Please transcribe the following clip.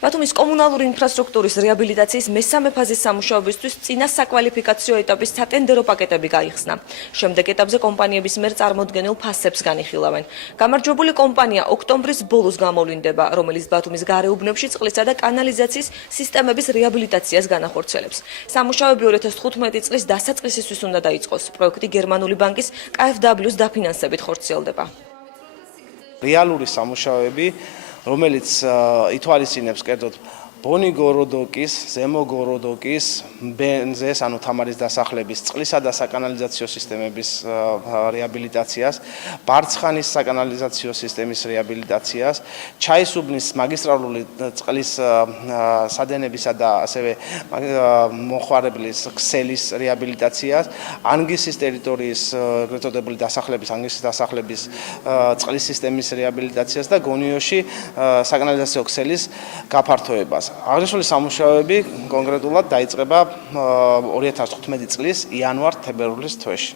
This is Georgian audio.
ბათუმის კომუნალური ინფრასტრუქტურის რეაბილიტაციის მესამე ფაზის სამუშაოებისთვის წინა საკვალიფიკაციო ეტაპის სატენდერო პაკეტები გაიხსნა. შემდეგ ეტაპზე კომპანიების მიერ წარმოდგენილ ფასებს განიხილავენ. გამარჯვებული კომპანია ოქტომბრის ბოლოს გამოვლინდება, რომელიც ბათუმის გარეუბნებში წყლისა და კანალიზაციის სისტემების რეაბილიტაციას განახორციელებს. სამუშაოები 2015 წლის დასაწყისისთვის უნდა დაიწყოს. პროექტი გერმანული ბანკის KfW-ს დაფინანსებით ხორციელდება. რეალური სამუშაოები, რომელიც ითვალისწინებს კერძოდ ბონი გოროდოკის, ზემო გოროდოკის, ბენზეს, ანუ თამარის დასახლების, წყლისა და საკანალიზაციო სისტემების რეაბილიტაციას, ბარცხანის საკანალიზაციო სისტემის რეაბილიტაციას, ჩაისუბნის მაგისტრალური წყლის სადენებისა და ასევე მოხმარებლის ქსელის რეაბილიტაციას, ანგისის ტერიტორიის ეგრეთ წოდებული დასახლების, ანგისის დასახლების წყლის სისტემის რეაბილიტაციას და გონიოში საკანალიზაციო ქსელის გაფართოებას. აღნიშნული სამუშაოები კონკრეტულად დაიწყება 2015 წლის იანვარ-თებერვლის თვეში.